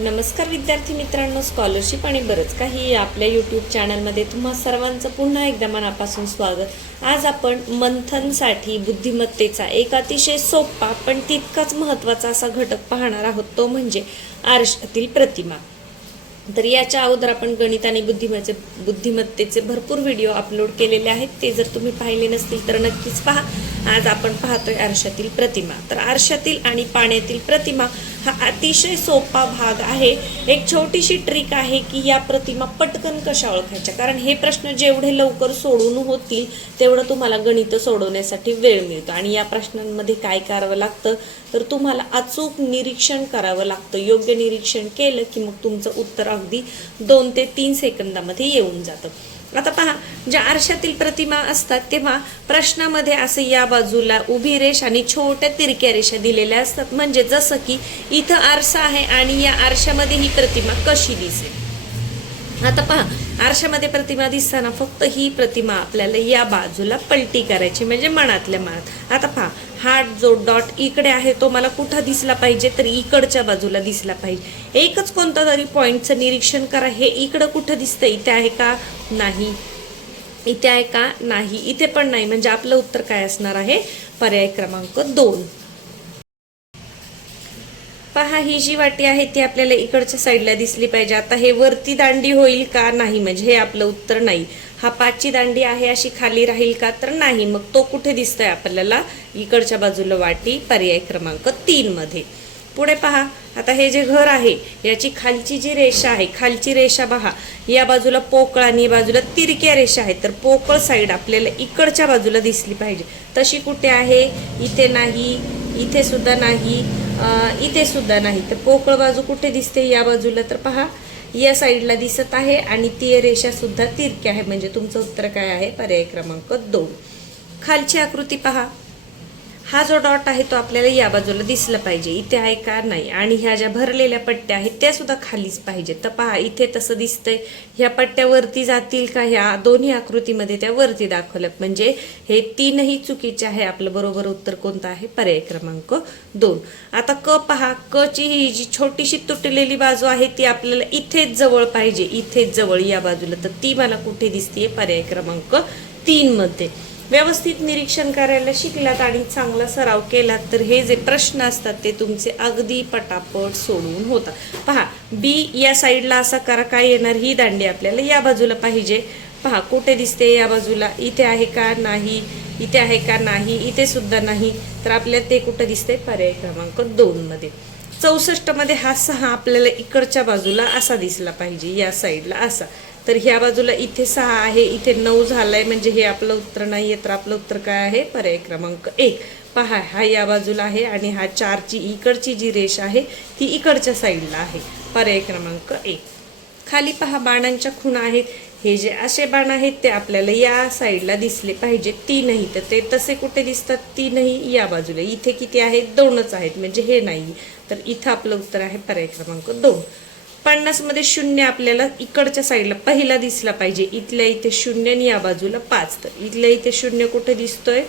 नमस्कार विद्यार्थी मित्रांनो, स्कॉलरशिप आणि बरंच काही आपल्या यूट्यूब चॅनलमध्ये तुम्हा सर्वांचं पुन्हा एकदा मनापासून स्वागत। आज आपण मंथनसाठी बुद्धिमत्तेचा एक अतिशय सोपा पण तितकाच महत्त्वाचा असा घटक पाहणार आहोत, तो म्हणजे आरशातील प्रतिमा। तर याच्या अगोदर आपण गणित आणि बुद्धिमत्तेचे भरपूर व्हिडिओ अपलोड केलेले आहेत, ते जर तुम्ही पाहिले नसतील तर नक्कीच पहा। आज आपण पाहतोय आरशातील प्रतिमा। तर आरशातील आणि पाण्यातील प्रतिमा हा अतिशय सोपा भाग आहे। एक छोटीशी ट्रिक आहे की या प्रतिमा पटकन कशा ओळखायच्या, कारण हे प्रश्न जेवढे लवकर सोडून होतील तेवढं तुम्हाला गणित सोडवण्यासाठी वेळ मिळतो। आणि या प्रश्नांमध्ये काय करावं लागतं तर तुम्हाला अचूक निरीक्षण करावं लागतं। योग्य निरीक्षण केलं की मग तुमचं उत्तर अगदी 2 ते 3 सेकंदामध्ये येऊन जातं। आता पहा, ज्या आरशातील प्रतिमा असतात तेव्हा प्रश्नामध्ये असे या बाजूला उभी रेष आणि छोट्या तिरक्या रेषा दिलेल्या असतात। म्हणजे जसं की इथं आरसा आहे आणि या आरशामध्ये ही प्रतिमा कशी दिसेल। आता पहा, आरशामध्ये प्रतिमा दिसताना फक्त ही प्रतिमा आपल्याला या बाजूला पलटी करायची, म्हणजे मनातल्या मनात। आता पहा, हा जो डॉट इकडे आहे तो मला कुठं दिसला पाहिजे तर इकडच्या बाजूला दिसला पाहिजे। एकच कोणता तरी पॉइंटचं निरीक्षण करा, हे इकडं कुठं दिसतंय, इथे आहे का नाही, इथे आहे का नाही, इथे पण नाही, म्हणजे आपलं उत्तर काय असणार आहे, पर्याय क्रमांक 2। पहा, ही जी वाटी आहे ती आपल्याला इकडच्या साईडला दिसली पाहिजे। आता हे वरती दांडी होईल का, नाही, म्हणजे हे आपलं उत्तर नाही। हा 5ची दांडी आहे अशी खाली राहील का, तर नाही, मग तो कुठे दिसतोय आपल्याला, इकडच्या बाजूला वाटी, पर्याय क्रमांक 3 मध्ये। पुढे पहा, आता हे जे घर आहे याची खालची जी रेषा आहे, खालची रेषा पहा, या बाजूला पोकळ आणि या बाजूला तिरक्या रेषा आहेत, तर पोकळ साईड आपल्याला इकडच्या बाजूला दिसली पाहिजे। तशी कुठे आहे, इथे नाही, इथे सुद्धा नाही, इथे सुद्धा नाही, तर पोकळ बाजू कुठे दिसते, या बाजूला, तर पहा या साईडला दिसत आहे आणि ती रेषा सुद्धा तिरकी आहे, म्हणजे तुमचं उत्तर काय आहे, पर्याय क्रमांक 2। खालची आकृती पहा, हा जो डॉट आहे तो आपल्याला या बाजूला दिसला पाहिजे, इथे आहे का नाही, आणि ह्या ज्या भरलेल्या पट्ट्या आहेत त्या सुद्धा खालीच पाहिजे। तर पहा, इथे तसं दिसतंय, ह्या पट्ट्या वरती जातील का, ह्या दोन्ही आकृतीमध्ये त्या वरती दाखवल्यात, म्हणजे हे 3ही चुकीचे आहे। आपलं बरोबर उत्तर कोणतं आहे, पर्याय क्रमांक 2। आता क पहा, क ची ही जी छोटीशी तुटलेली बाजू आहे ती आपल्याला इथेच जवळ पाहिजे, इथेच जवळ या बाजूला, तर ती मला कुठे दिसते, पर्याय क्रमांक 3 मध्ये। व्यवस्थित निरीक्षण करायला शिकलात आणि चांगला सराव केलात तर हे जे प्रश्न असतात ते तुमचे अगदी पटापट सोडून होतात। पहा, बी या साईडला असा करा, काय येणार, ही दांडी आपल्याला या बाजूला पाहिजे। पहा कुठे दिसते, या बाजूला, इथे आहे का नाही, इथे आहे का नाही, इथे सुद्धा नाही, तर आपल्याला ते कुठे दिसते, पर्याय क्रमांक 2 मध्ये। 64 मध्ये हा 6 आपल्याला इकडच्या बाजूला असा दिसला पाहिजे, या साईडला असा, तर ह्या बाजूला इथे 6 आहे, इथे 9 झालाय, म्हणजे हे आपलं उत्तर नाहीये, तर आपलं उत्तर काय आहे, पर्याय क्रमांक 1। पहा, हा या बाजूला आहे आणि हा 4ची इकडची जी रेष आहे ती इकडच्या साईडला आहे, पर्याय क्रमांक 1। खाली पहा, बाणांच्या खुणा आहेत, हे जे असे बाण आहेत ते आपल्याला या साईडला दिसले पाहिजे, 3ही, तर ते तसे कुठे दिसतात, 3ही या बाजूला, इथे किती आहेत, 2च आहेत, म्हणजे हे नाही, तर इथं आपलं उत्तर आहे पर्याय क्रमांक 2। 50 मध्ये 0 आपल्याला इकडच्या साईडला पहिला दिसला पाहिजे, इथल्या इथे 0 आणि या बाजूला 5, तर इथल्या इथे 0 कुठे दिसतोय,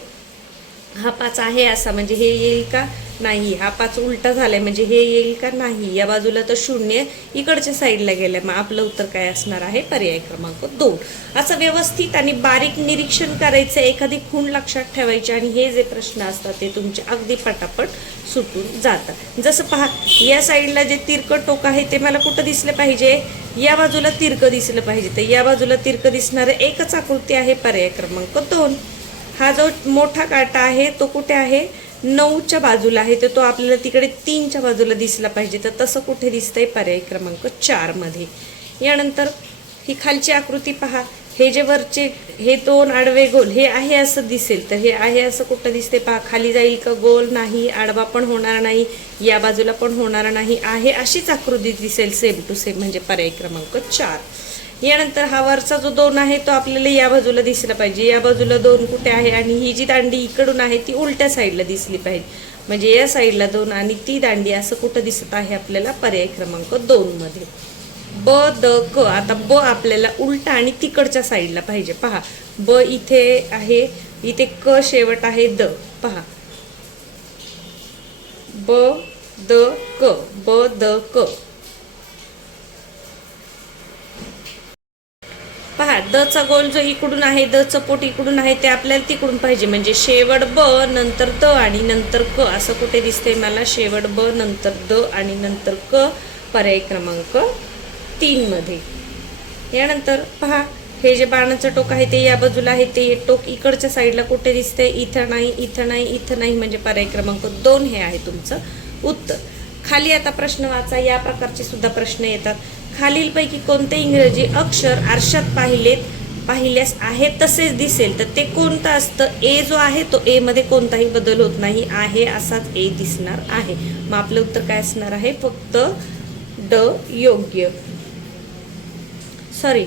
हा 5 आहे असा, म्हणजे हे येईल का नाही, हा 5 उलटा झालाय, म्हणजे हे येईल का नाही, या बाजूला तर 0 इकडच्या साईडला गेलाय, मग आपलं उत्तर काय असणार आहे, पर्याय क्रमांक 2। असं व्यवस्थित आणि बारीक निरीक्षण करायचं, एखादी खूण लक्षात ठेवायची आणि हे जे प्रश्न असतात ते तुमचे अगदी पटापट सुटून जातात। जसं पहा, या साईडला जे तिरकं टोक आहे ते मला कुठं दिसलं पाहिजे, या बाजूला तिरकं दिसलं पाहिजे, तर या बाजूला तिरकं दिसणारं एकच आकृती आहे, पर्याय क्रमांक 2। हा जो मोठा काटा आहे तो कुठे आहे, 9च्या बाजूला आहे, तर तो आपल्याला तिकडे 3च्या बाजूला दिसला पाहिजे, तर तसं कुठे दिसतंय, पर्याय क्रमांक 4 मध्ये। यानंतर ही खालची आकृती पहा, हे जे वरचे हे 2 आडवे गोल हे आहे असं दिसेल, तर हे आहे असं कुठं दिसते, पहा, खाली जाईल का गोल, नाही, आडवा पण होणार नाही, या बाजूला पण होणार नाही, आहे अशीच आकृती दिसेल, सेम टू सेम, म्हणजे पर्याय क्रमांक 4। यानंतर हा वरचा जो 2 आहे तो आपल्याला या बाजूला दिसला पाहिजे, या बाजूला 2 कुठे आहे, आणि ही जी दांडी इकडून आहे ती उलट्या साईडला दिसली पाहिजे, म्हणजे या साईडला 2 आणि ती दांडी असं कुठं दिसत आहे आपल्याला, पर्याय क्रमांक 2 मध्ये। ब द क, आता ब आपल्याला उलटा आणि तिकडच्या साईडला पाहिजे, पहा, ब इथे आहे, इथे क शेवट आहे, द, पहा, ब द क, ब द क, पहा द चा गोल जो इकडून आहे, द चं पोट इकडून आहे, ते आपल्याला तिकडून पाहिजे. म्हणजे शेवट ब नंतर द आणि नंतर क असं कुठे दिसतंय मला? शेवट ब नंतर द आणि नंतर क, पर्याय क्रमांक 3 मध्ये. यानंतर पहा हे जे बाणाचं टोक आहे ते या बाजूला आहे, ते टोक इकडच्या साईडला कुठे दिसते? इथं नाही, इथं नाही, इथं नाही, म्हणजे पर्याय क्रमांक 2 हे आहे तुमचं उत्तर. खाली आता प्रश्न वाचा. या प्रकारचे सुद्धा प्रश्न येतात. खालीलपैकी कोणते इंग्रजी अक्षर आरशात पाहिल्यास आहे तसेच दिसेल, तर ते कोणतं असतं? ए जो आहे तो ए मध्ये कोणताही बदल होत नाही, आहे असाच ए दिसणार आहे. मग आपलं उत्तर काय असणार आहे? फक्त ड योग्य. सॉरी,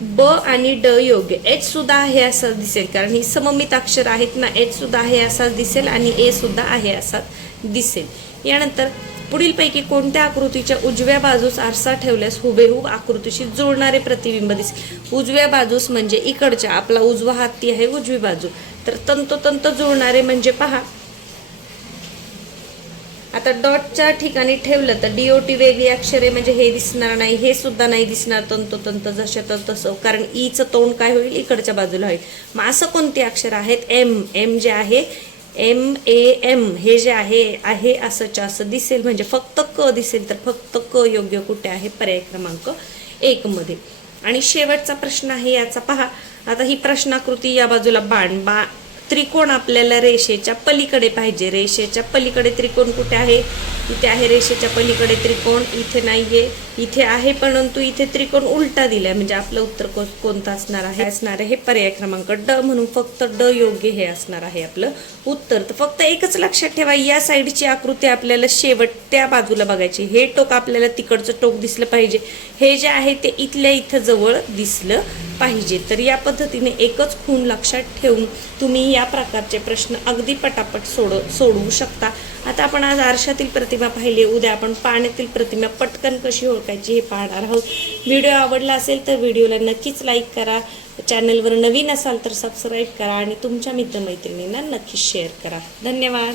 ब आणि ड योग्य. एच सुद्धा आहे असं दिसेल, कारण ही सममित अक्षर आहेत ना. एच सुद्धा आहे असाच दिसेल आणि ए सुद्धा आहे असाच दिसेल. यानंतर पुढीलपैकी कोणत्या आकृतीच्या उजव्या बाजूस आरसा ठेवल्यास हुबेहूब आकृतीशी जुळणारे प्रतिबिंब दिसेल? उजव्या बाजूस म्हणजे इकडच्या, आपला उजवा हात ती आहे उजवी बाजू. तर तंतोतंत जुळणारे म्हणजे पहा, आता डॉटच्या ठिकाणी ठेवलं तर डीओटी वेगळी अक्षरे म्हणजे हे दिसणार नाही, हे सुद्धा नाही दिसणार तंतोतंत जसं तसं, कारण ईचं तोंड काय होईल? इकडच्या बाजूला होईल. मग असं कोणती अक्षर आहेत? एम, एम जे आहे MAM हे जे आहे असंच असं दिसेल, म्हणजे फक्त क दिसेल, तर फक्त क योग्य कुठे आहे? पर्याय क्रमांक 1 मध्ये. आणि शेवटचा प्रश्न आहे याचा पहा. आता ही प्रश्नाकृती, या बाजूला बाण, त्रिकोण आपल्याला रेषेच्या पलीकडे पाहिजे. रेषेच्या पलीकडे त्रिकोण कुठे आहे? इथे आहे रेषेच्या पलीकडे त्रिकोण, इथे नाहीये, इथे आहे परंतु इथे त्रिकोण उलटा दिलाय, म्हणजे आपलं उत्तर कोणतं असणार आहे? असणार आहे पर्याय क्रमांक ड, म्हणून फक्त ड योग्य हे असणार आहे आपलं उत्तर. तर फक्त एकच लक्षात ठेवा, या साईडची आकृती आपल्याला शेवट त्या बाजूला बघायची. हे टोक आपल्याला तिकडचं टोक दिसलं पाहिजे, हे जे आहे ते इथल्या इथं जवळ दिसलं पाहिजे. तर या पद्धतीने एकच खूण लक्षात ठेवून तुम्ही या प्रकारचे प्रश्न अगदी पटापट सोडवू शकता. आता आपण आज आरशातील प्रतिमा पाहिली, उद्या आपण पाण्यातील प्रतिमा पटकन कशी ओळखायची हे पाहणार आहोत. व्हिडिओ आवडला असेल तर व्हिडिओला नक्कीच लाईक करा, चॅनलवर नवीन असाल तर सबस्क्राईब करा आणि तुमच्या मित्रमैत्रिणींना नक्कीच शेअर करा. धन्यवाद.